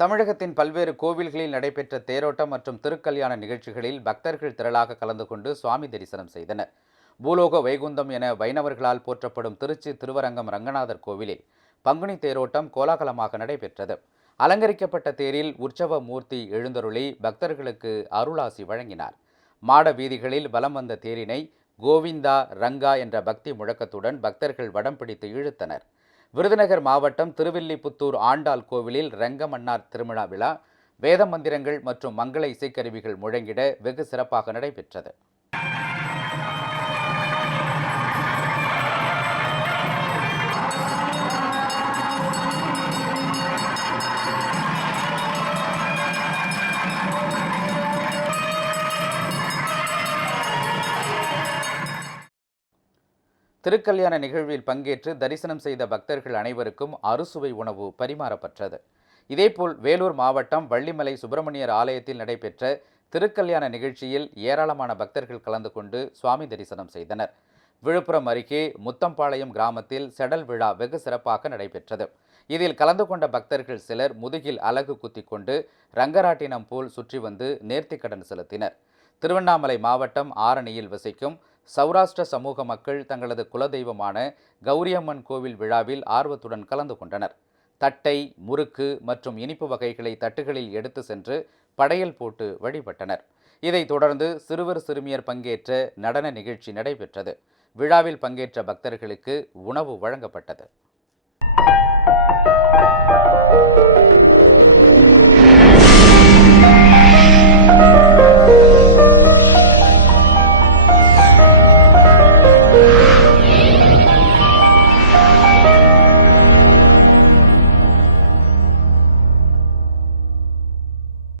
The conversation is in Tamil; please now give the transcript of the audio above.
தமிழகத்தின் பல்வேறு கோவில்களில் நடைபெற்ற தேரோட்டம் மற்றும் திருக்கல்யாண நிகழ்ச்சிகளில் பக்தர்கள் திரளாக கலந்து கொண்டு சுவாமி தரிசனம் செய்தனர். பூலோக வைகுந்தம் என வைணவர்களால் போற்றப்படும் திருச்சி திருவரங்கம் ரங்கநாதர் கோவிலில் பங்குனி தேரோட்டம் கோலாகலமாக நடைபெற்றது. அலங்கரிக்கப்பட்ட தேரில் உற்சவ மூர்த்தி எழுந்தருளி பக்தர்களுக்கு அருளாசி வழங்கினார். மாட வீதிகளில் வலம் வந்த தேரினை கோவிந்தா ரங்கா என்ற பக்தி முழக்கத்துடன் பக்தர்கள் வடம் பிடித்து இழுத்தனர். விருதுநகர் மாவட்டம் திருவில்லிபுத்தூர் ஆண்டாள் கோவிலில் ரங்கமன்னார் திருமணா விழா வேத மந்திரங்கள் மற்றும் மங்கள இசைக்கருவிகள் முழங்கிட வெகு சிறப்பாக நடைபெற்றது. திருக்கல்யாண நிகழ்வில் பங்கேற்று தரிசனம் செய்த பக்தர்கள் அனைவருக்கும் அறுசுவை உணவு பரிமாறப்பட்டது இதேபோல் வேலூர் மாவட்டம் வள்ளிமலை சுப்பிரமணியர் ஆலயத்தில் நடைபெற்ற திருக்கல்யாண நிகழ்ச்சியில் ஏராளமான பக்தர்கள் கலந்து கொண்டு சுவாமி தரிசனம் செய்தனர். விழுப்புரம் அருகே முத்தம்பாளையம் கிராமத்தில் செடல் விழா வெகு சிறப்பாக நடைபெற்றது. இதில் கலந்து கொண்ட பக்தர்கள் சிலர் முதுகில் அலகு குத்தி கொண்டு ரங்கராட்டினம் போல் சுற்றி வந்து நேர்த்திக்கடன் செலுத்தினர். திருவண்ணாமலை மாவட்டம் ஆரணியில் வசிக்கும் சௌராஷ்டிர சமூக மக்கள் தங்களது குலதெய்வமான கௌரியம்மன் கோவில் விழாவில் ஆர்வத்துடன் கலந்து கொண்டனர். தட்டை முறுக்கு மற்றும் இனிப்பு வகைகளை தட்டுகளில் எடுத்து சென்று படையல் போட்டு வழிபட்டனர். இதைத் தொடர்ந்து சிறுவர் சிறுமியர் பங்கேற்ற நடன நிகழ்ச்சி நடைபெற்றது. விழாவில் பங்கேற்ற பக்தர்களுக்கு உணவு வழங்கப்பட்டது.